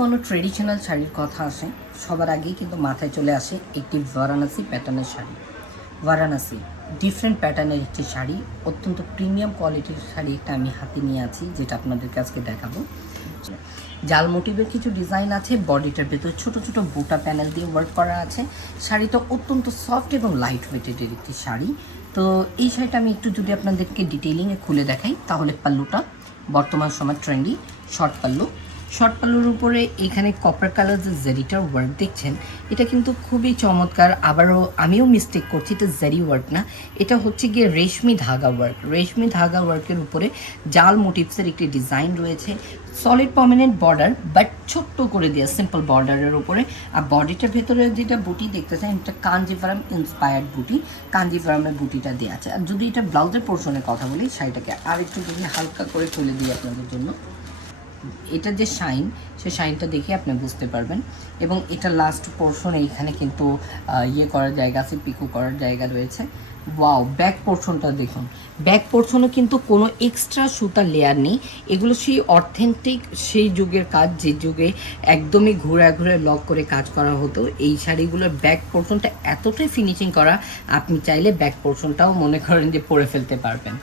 কোনো ট্রেডিশনাল শাড়ির কথা আসে সবার আগেই কিন্তু মাথায় চলে আসে একটি বারাণসী প্যাটার্নের শাড়ি। বারাণসী ডিফারেন্ট প্যাটার্নের একটি শাড়ি, অত্যন্ত প্রিমিয়াম কোয়ালিটির শাড়ি একটা আমি হাতে নিয়ে আছি, যেটা আপনাদেরকে আজকে দেখাবো। জাল মোটিভের কিছু ডিজাইন আছে, বডিটার ভেতর ছোট ছোট বুটা প্যানেল দিয়ে ওয়ার্ক করা আছে। শাড়িটা অত্যন্ত সফট এবং লাইট ওয়েটেডের একটি শাড়ি। তো এই শাড়িটা আমি একটু যদি আপনাদেরকে ডিটেইলিংয়ে খুলে দেখাই, তাহলে পাল্লুটা বর্তমান সময় ট্রেন্ডি শর্ট পাল্লু। শর্ট পাল্লুর উপরে এখানে কপার কালার যে জারিটার ওয়ার্ক দেখছেন, এটা কিন্তু খুবই চমৎকার। আবারও আমিও মিস্টেক করছি, এটা জারি ওয়ার্ক না, এটা হচ্ছে গিয়ে রেশমি ধাগা ওয়ার্ক। রেশমি ধাগা ওয়ার্কের উপরে জাল মোটিভসের একটি ডিজাইন রয়েছে। সলিড পার্মানেন্ট বর্ডার, বাট ছোট্ট করে দেওয়া সিম্পল বর্ডারের উপরে। আর বডিটার ভেতরে যেটা বুটি দেখতেছেন, এটা কাঞ্জিভারাম ইন্সপায়ার্ড বুটি, কাঞ্জিভারামের বুটিটা দেওয়া আছে। আর যদি এটা ব্লাউজের পোর্শনের কথা বলি, শাড়িটাকে আরেকটু যদি হালকা করে তুলে দিই আপনাদের জন্য, এটা যে শাইন, সে শাইনটা দেখে আপনি বুঝতে পারবেন। এবং এটা লাস্ট পোর্শনে এখানে কিন্তু ইয়ে করার জায়গা আছে, পিকো করার জায়গা রয়েছে। ওয়াও, ব্যাক পোর্শনটা দেখুন, ব্যাক পোর্শনও কিন্তু কোনো এক্সট্রা সুতার লেয়ার নেই। এগুলো সেই অথেন্টিক সেই যুগের কাজ, যে যুগে একদমই ঘুরে ঘুরে লক করে কাজ করা হতো। এই শাড়িগুলোর ব্যাক পোর্শনটা এতটাই ফিনিশিং করা, আপনি চাইলে ব্যাক পোর্শনটাও মনে করেন যে পরে ফেলতে পারবেন।